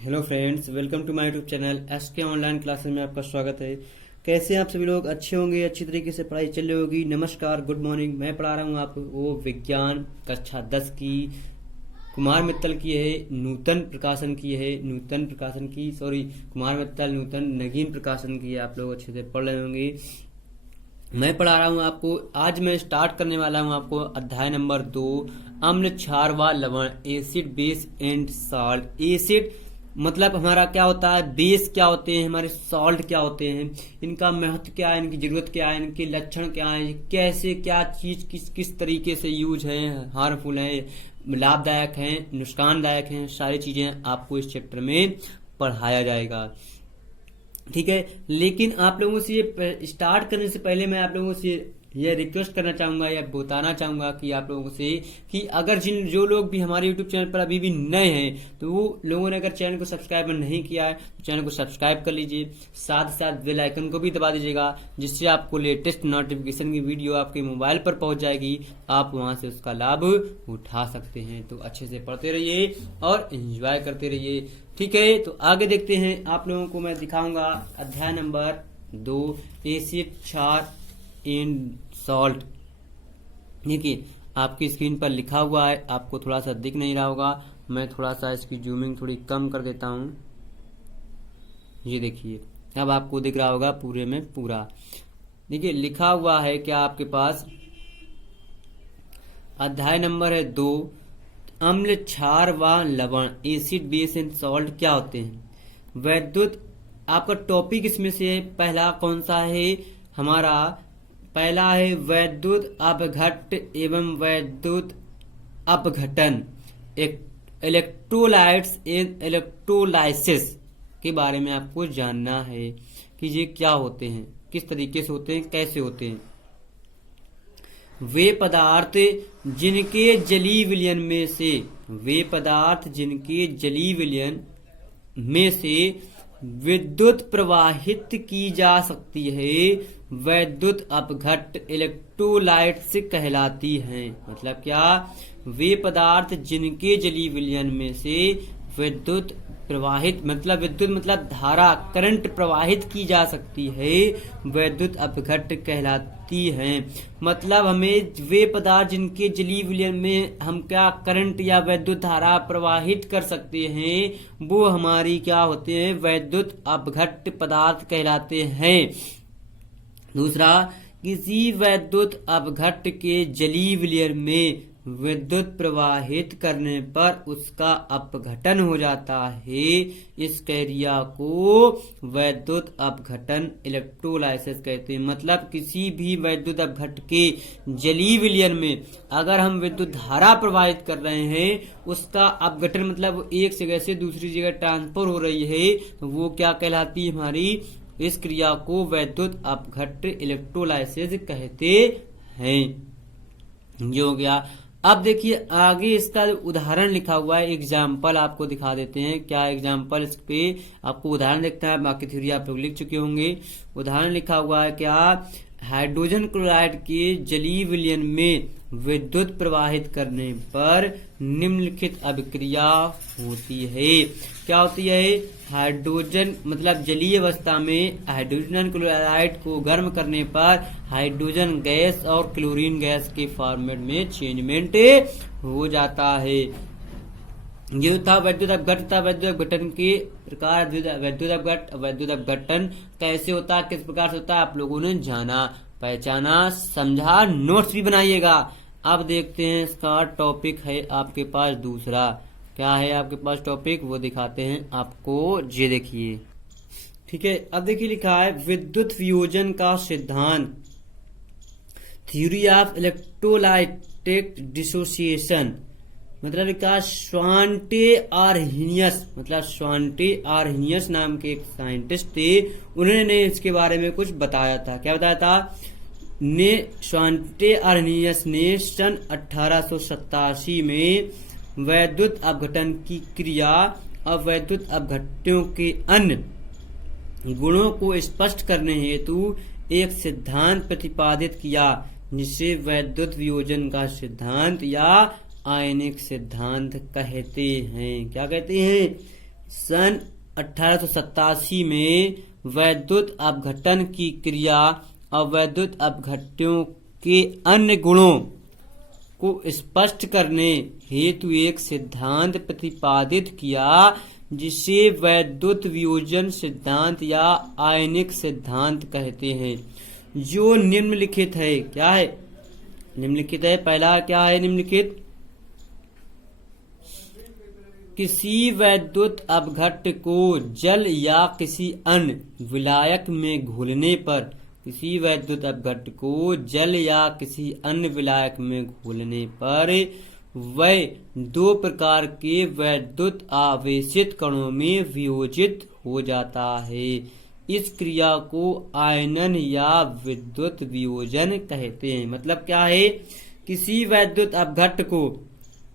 Hello friends, welcome to my YouTube channel SK online classes में आपका स्वागत है। कैसे हैं आप सभी लोग? अच्छे होंगे, अच्छी तरीके से पढ़ाई चल रही होगी। नमस्कार, गुड मॉर्निंग। मैं पढ़ा रहा हूँ आपको वो विज्ञान कक्षा 10 की कुमार मित्तल की है, नूतन प्रकाशन की कुमार मित्तल नूतन नगीन प्रकाशन की है। आप लोग अच्छे से पढ़ रहे होंगे। मैं पढ़ा रहा हूँ आपको। आज मैं स्टार्ट करने वाला हूँ आपको अध्याय नंबर 2, अम्ल, क्षार व लवण, acid, base and salt. Acid मतलब हमारा क्या होता है, बेस क्या होते हैं, हमारे सॉल्ट क्या होते हैं, इनका महत्व क्या है, इनकी जरूरत क्या है, इनके लक्षण क्या है, कैसे क्या चीज किस तरीके से यूज है, हार्मफुल है, लाभदायक है, नुकसानदायक है, सारी चीजें आपको इस चैप्टर में पढ़ाया जाएगा। ठीक है, लेकिन आप लोगों से ये स्टार्ट करने से पहले मैं आप लोगों से यह रिक्वेस्ट करना चाहूंगा या बताना चाहूंगा कि आप लोगों से कि अगर जो लोग भी हमारे यूट्यूब चैनल पर अभी भी नए हैं तो वो लोगों ने अगर चैनल को सब्सक्राइब नहीं किया है तो चैनल को सब्सक्राइब कर लीजिए। साथ ही साथ बेल आइकन को भी दबा दीजिएगा, जिससे आपको लेटेस्ट नोटिफिकेशन की वीडियो आपके मोबाइल पर पहुंच जाएगी। आप वहां से उसका लाभ उठा सकते हैं। तो अच्छे से पढ़ते रहिए और एंजॉय करते रहिए। ठीक है, तो आगे देखते हैं। आप लोगों को मैं दिखाऊंगा अध्याय नंबर 2, एसिड, क्षार एंड सॉल्ट। देखिए, आपकी स्क्रीन पर लिखा हुआ है, आपको थोड़ा सा दिख नहीं रहा होगा। मैं थोड़ा सा इसकी जूमिंग थोड़ी कम कर देता हूं। ये देखिए, अब आपको दिख रहा होगा पूरे में पूरा। देखिए, लिखा हुआ है क्या आपके पास, अध्याय नंबर है 2, अम्ल, क्षार व लवण, एसिड, बेस एंड सॉल्ट क्या होते हैं। वैद्युत आपका टॉपिक इसमें से पहला कौन सा है हमारा? पहला है वैद्युत अपघट्ट एवं वैद्युत अपघटन, इलेक्ट्रोलाइट्स एंड इलेक्ट्रोलाइसिस के बारे में आपको जानना है कि ये क्या होते हैं, किस तरीके से होते हैं, कैसे होते हैं। वे पदार्थ जिनके जलीय विलयन में से विद्युत प्रवाहित की जा सकती है, वैद्युत अपघट्ट इलेक्ट्रोलाइट्स कहलाती हैं। मतलब क्या? वे पदार्थ जिनके जलीय विलयन में से विद्युत मतलब धारा, करंट प्रवाहित की जा सकती है, वैद्युत अपघट्ट कहलाती हैं। मतलब हमें वे पदार्थ जिनके जलीय विलयन में हम क्या करंट या वैद्युत धारा प्रवाहित कर सकते हैं, वो हमारी क्या होते हैं, वैद्युत अपघट्ट पदार्थ कहलाते हैं। दूसरा, किसी वैद्युत अपघट्ट के जलीय विलयन में विद्युत प्रवाहित करने पर उसका अपघटन हो जाता है। इस क्रिया को वैद्युत अपघटन इलेक्ट्रोलाइसिस कहते हैं। मतलब किसी भी वैद्युत अपघट्ट के जलीय विलयन में अगर हम विद्युत धारा प्रवाहित कर रहे हैं, उसका अपघटन मतलब एक जगह से दूसरी जगह ट्रांसफर हो रही है, तो वो क्या कहलाती है हमारी? इस क्रिया को वैद्युत अपघट्ट इलेक्ट्रोलाइसिस कहते हैं। ये हो गया। अब देखिए आगे इसका उदाहरण लिखा हुआ है, एग्जाम्पल आपको दिखा देते हैं। क्या एग्जाम्पल, इस पे आपको उदाहरण देखता है, बाकी थ्योरी आप लोग लिख चुके होंगे। उदाहरण लिखा हुआ है क्या? हाइड्रोजन क्लोराइड के जलीय विलयन में विद्युत प्रवाहित करने पर निम्नलिखित अभिक्रिया होती है। क्या होती है? हाइड्रोजन मतलब जलीय अवस्था में हाइड्रोजन क्लोराइड को गर्म करने पर हाइड्रोजन गैस और क्लोरीन गैस के फॉर्मेट में चेंजमेंट हो जाता है। ये था वैद्युत अपघट्ट। वैद्युत अपघटन के प्रकार, वैद्युत अपघटन कैसे होता है, किस प्रकार से होता है, आप लोगों ने जाना, पहचाना, समझा, नोट्स भी बनाइएगा। अब देखते हैं इसका टॉपिक है आपके पास दूसरा। क्या है आपके पास टॉपिक, वो दिखाते हैं आपको। ये देखिए, ठीक है। अब देखिए लिखा है विद्युत वियोजन का सिद्धांत, थ्योरी ऑफ इलेक्ट्रोलाइटिक डिसोसिएशन। मतलब लिखा स्वांटे आर्हिनियस, मतलब स्वांटे आर्हिनियस नाम के एक साइंटिस्ट थे, उन्होंने इसके बारे में कुछ बताया था। क्या बताया था? स्वांटे आर्हिनियस ने सन 1887 में वैद्युत अपघटन की क्रिया और वैद्युत अपघट्यों के अन्य गुणों को स्पष्ट करने हेतु एक सिद्धांत प्रतिपादित किया, जिसे वैद्युत वियोजन का सिद्धांत या आयनिक सिद्धांत कहते हैं। क्या कहते हैं? सन 1887 में वैद्युत अपघटन की क्रिया और वैद्युत अपघट्यों के अन्य गुणों को स्पष्ट करने हेतु एक सिद्धांत प्रतिपादित किया, जिसे वैद्युत वियोजन सिद्धांत या आयनिक सिद्धांत कहते हैं, जो निम्नलिखित है। क्या है? निम्नलिखित है। पहला क्या है निम्नलिखित? किसी वैद्युत अपघट्य को जल या किसी अन्य विलायक में घोलने पर, किसी वैद्युत अपघट्य को जल या किसी अन्य विलायक में घोलने पर वह दो प्रकार के वैद्युत आवेशित कणों में वियोजित हो जाता है। इस क्रिया को आयनन या विद्युत वियोजन कहते हैं। मतलब क्या है? किसी वैद्युत अपघट्य को,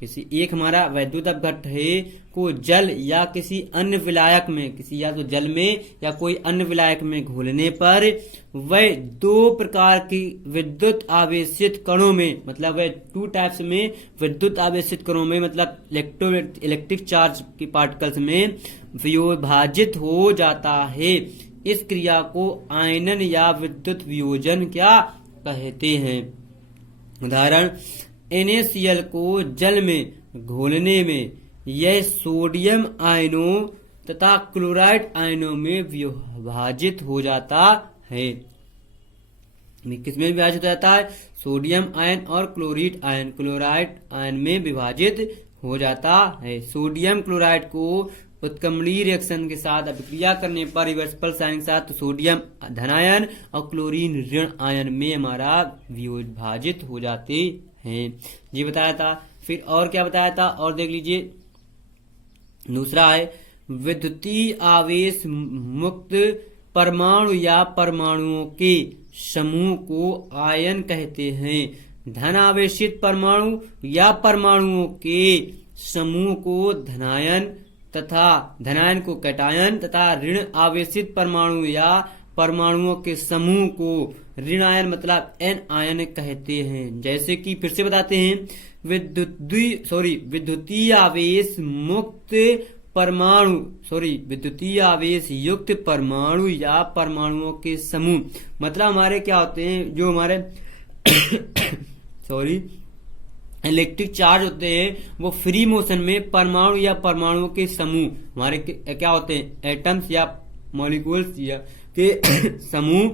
किसी एक हमारा वैद्युत अपघट्य है को जल या किसी अन्य विलायक में, किसी या तो जल में या कोई अन्य विलायक में घोलने पर वह दो प्रकार की विद्युत आवेशित कणों में, मतलब वह टू टाइप्स में विद्युत आवेशित कणों में, मतलब इलेक्ट्रिक चार्ज की पार्टिकल्स में विभाजित हो जाता है। इस क्रिया को आयनन या विद्युत वियोजन क्या कहते हैं? उदाहरण, NaCl को जल में घोलने में यह सोडियम आयनों तथा क्लोराइड आयनों में विभाजित हो जाता है। किसमें विभाजित हो जाता है? सोडियम आयन और क्लोराइड आयन में विभाजित हो जाता है। सोडियम क्लोराइड को उत्क्रमणीय रिएक्शन के साथ अभिक्रिया करने पर रिवर्सिबल साइन के साथ तो सोडियम धनायन और क्लोरीन ऋण आयन में हमारा विभाजित हो जाते हैं। ये बताया था। फिर और क्या बताया था? और देख लीजिए, दूसरा है विद्युतीय आवेश मुक्त परमाणु या परमाणुओं के समूह को आयन कहते हैं। धन आवेशित परमाणु या परमाणुओं के समूह को धनायन तथा धनायन को कैटायन तथा ऋण आवेशित परमाणु या परमाणुओं के समूह को ऋण आयन मतलब एन आयन कहते हैं। जैसे कि फिर से बताते हैं, विद्युतीय आवेश मुक्त परमाणु विद्युतीय आवेश युक्त परमाणु या परमाणुओं के समूह, मतलब हमारे क्या होते हैं, जो हमारे इलेक्ट्रिक चार्ज होते हैं वो फ्री मोशन में परमाणु या परमाणुओं के समूह हमारे क्या होते हैं, एटम्स या मॉलिक्यूल्स या के समूह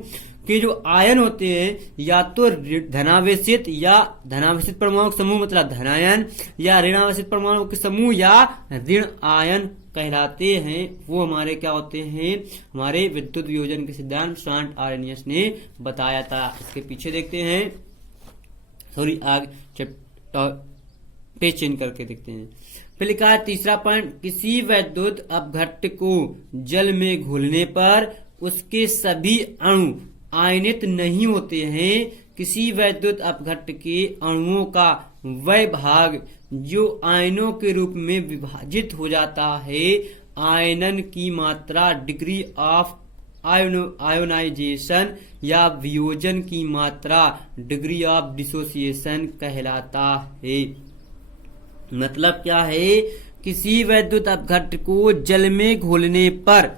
के जो आयन होते हैं, या तो धनावेशित या धनावेशित परमाणु समूह मतलब धनायन या ऋणावेशित परमाणु के समूह या ऋण आयन कहलाते हैं। वो हमारे क्या होते हैं, हमारे विद्युत वियोजन के सिद्धांत शांट आर्नियस ने बताया था। इसके पीछे देखते हैं, आगे पेज चेंज करके देखते हैं। फिर लिखा है तीसरा पॉइंट, किसी वैद्युत अपघट्य को जल में घोलने पर उसके सभी अणु आयनित नहीं होते हैं। किसी वैद्युत अपघट्य के अणुओं का वह भाग जो आयनों के रूप में विभाजित हो जाता है, आयनन की मात्रा डिग्री ऑफ आयोनाइजेशन या वियोजन की मात्रा डिग्री ऑफ डिसोसिएशन कहलाता है। मतलब क्या है, किसी वैद्युत अपघट्य को जल में घोलने पर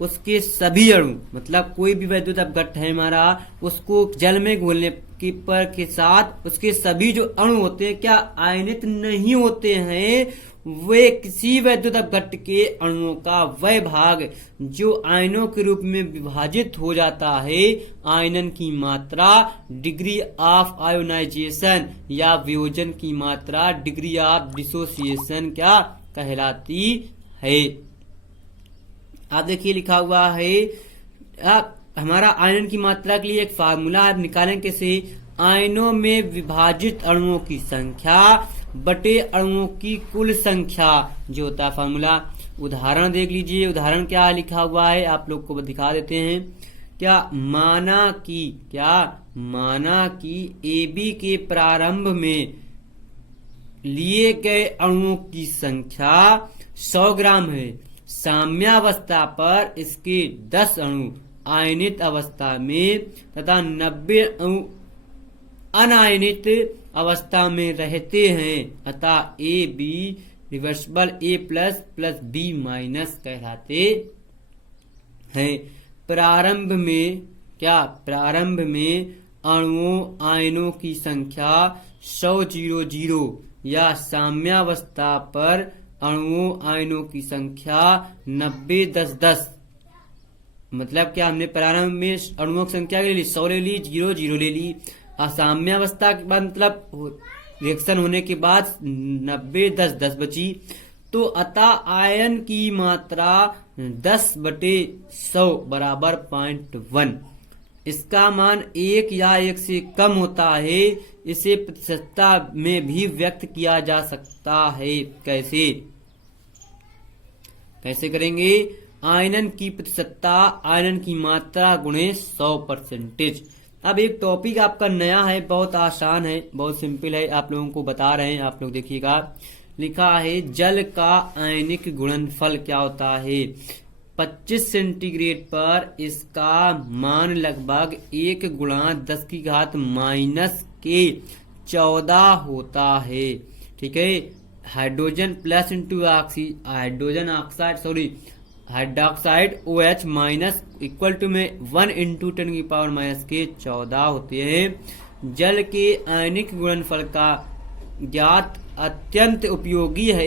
उसके सभी अणु, मतलब कोई भी वैद्युत अपघट्य है हमारा, उसको जल में घोलने के साथ उसके सभी जो अणु होते हैं क्या आयनित नहीं होते हैं। वे किसी वैद्युत अपघट्य के अणुओं का वह भाग जो आयनों के रूप में विभाजित हो जाता है, आयनन की मात्रा डिग्री ऑफ आयोनाइजेशन या वियोजन की मात्रा डिग्री ऑफ डिसोसिएशन क्या कहलाती है। आप देखिए लिखा हुआ है, आप हमारा आयनन की मात्रा के लिए एक फार्मूला आप निकालें कैसे, आयनों में विभाजित अणुओं की संख्या बटे अणुओं की कुल संख्या जो होता है फार्मूला। उदाहरण देख लीजिए, उदाहरण क्या लिखा हुआ है आप लोग को दिखा देते हैं। माना कि AB के प्रारंभ में लिए गए अणुओं की संख्या 100 ग्राम है। साम्यावस्था पर इसके 10 अणु आयनित अवस्था में तथा 90 अणु अनायनित अवस्था में रहते हैं। अतः AB reversible A plus plus B minus कहलाते हैं। प्रारंभ में अणुओं आयनों की संख्या 100 या साम्यावस्था पर अणुओं आयनों की संख्या 90-10-10। मतलब क्या, हमने प्रारंभ में अणुओं की संख्या ले ली 100 ले ली, 0-0 ले ली। असाम्यावस्था के बाद मतलब रिएक्शन होने के बाद 90-10-10 बची। तो अतः आयन की मात्रा 10/100 बराबर 0.1। इसका मान 1 या 1 से कम होता है। इसे प्रतिशतता में भी व्यक्त किया जा सकता है। कैसे करेंगे? आयनन की प्रतिशतता आयनन की मात्रा गुणे 100%। अब एक टॉपिक आपका नया है, बहुत आसान है, बहुत सिंपल है, आप लोगों को बता रहे हैं, आप लोग देखिएगा। लिखा है जल का आयनिक गुणनफल क्या होता है। 25 सेंटीग्रेड पर इसका मान लगभग 1 × 10⁻⁻14 होता है। ठीक है। Hydrogen plus into hydroxide OH minus equal to में 1 × 10⁻⁻14 होते हैं। जल के आयनिक गुणनफल का ज्ञात अत्यंत उपयोगी है।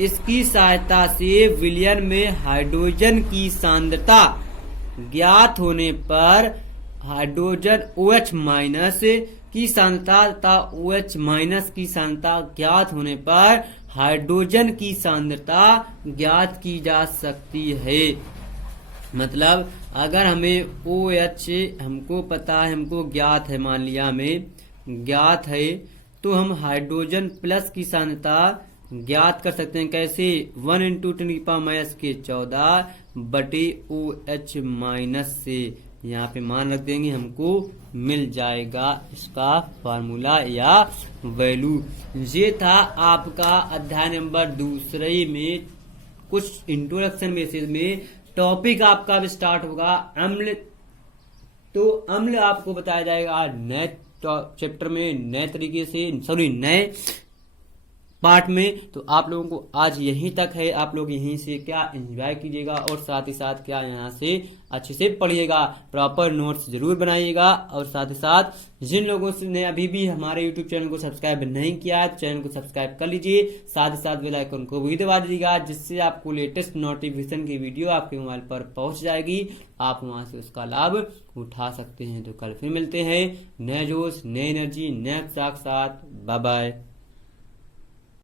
इसकी सहायता से विलयन में हाइड्रोजन की सांद्रता ज्ञात होने पर हाइड्रोजन OH माइनस की सांद्रता तथा OH माइनस की सांद्रता ज्ञात होने पर हाइड्रोजन की सांद्रता ज्ञात की जा सकती है। मतलब अगर हमें OH हमको पता है, हमको ज्ञात है, मान लिया हमें ज्ञात है, तो हम हाइड्रोजन प्लस की सांद्रता ज्ञात कर सकते हैं। कैसे? 1 × 10⁻14 बटे OH माइनस से यहाँ पे मान रख देंगे, हमको मिल जाएगा इसका फार्मूला या वैल्यू। ये था आपका अध्याय नंबर 2 में कुछ इंट्रोडक्शन बेसिस में टॉपिक आपका अब स्टार्ट होगा अम्ल। तो अम्ल आपको बताया जाएगा नए चैप्टर में, नए तरीके से, नए पार्ट में। तो आप लोगों को आज यहीं तक है। आप लोग यहीं से क्या एंजॉय कीजिएगा और साथ ही साथ क्या यहाँ से अच्छे से पढ़िएगा, प्रॉपर नोट्स जरूर बनाइएगा। और साथ ही साथ जिन लोगों ने अभी भी हमारे यूट्यूब चैनल को सब्सक्राइब नहीं किया है तो चैनल को सब्सक्राइब कर लीजिए। साथ ही साथ बेल आइकन को भी दबा दीजिएगा, जिससे आपको लेटेस्ट नोटिफिकेशन की वीडियो आपके मोबाइल पर पहुंच जाएगी। आप वहां से उसका लाभ उठा सकते हैं। तो कल फिर मिलते हैं नए जोश, नए एनर्जी, नए उत्साह के साथ। Bye bye.